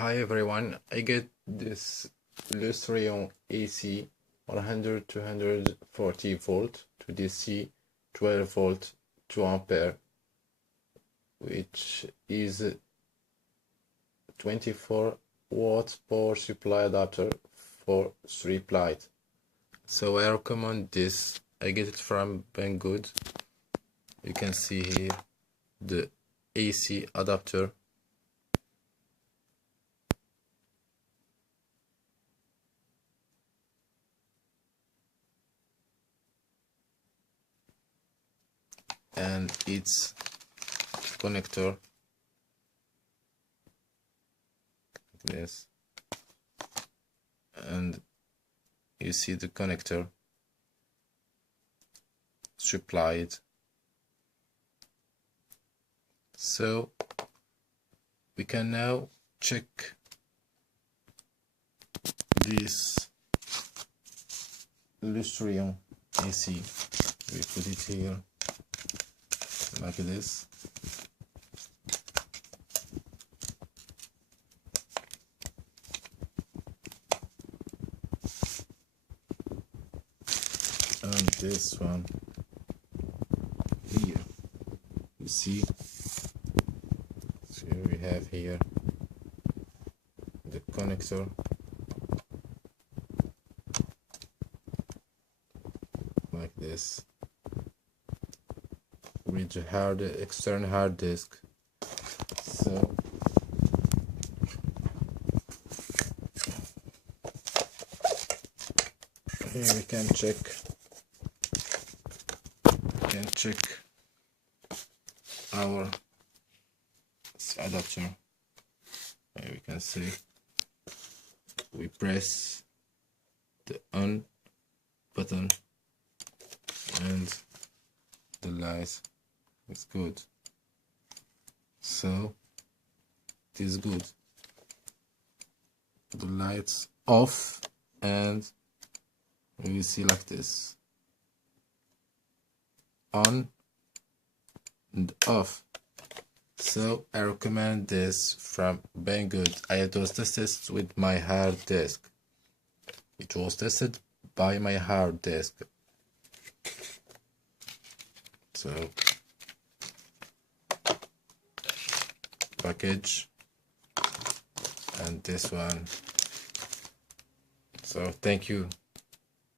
Hi everyone, I get this LUSTREON AC100-240V to DC 12V 2A, which is 24W power supply adapter for 3 ply. So I recommend this. I get it from Banggood. You can see here the AC adapter. And its connector, like this, and you see the connector supplied. So we can now check this LUSTREON AC. We put it here like this. And this one here, you see, so we have here the connector, like this, with the external hard disk. So here we can check our adapter. Here we can see we press the on button and the light is good. So it is good. The lights off and we will see like this, on and off. So I recommend this from Banggood. It was tested with my hard disk. It was tested by my hard disk. So package and this one. So thank you.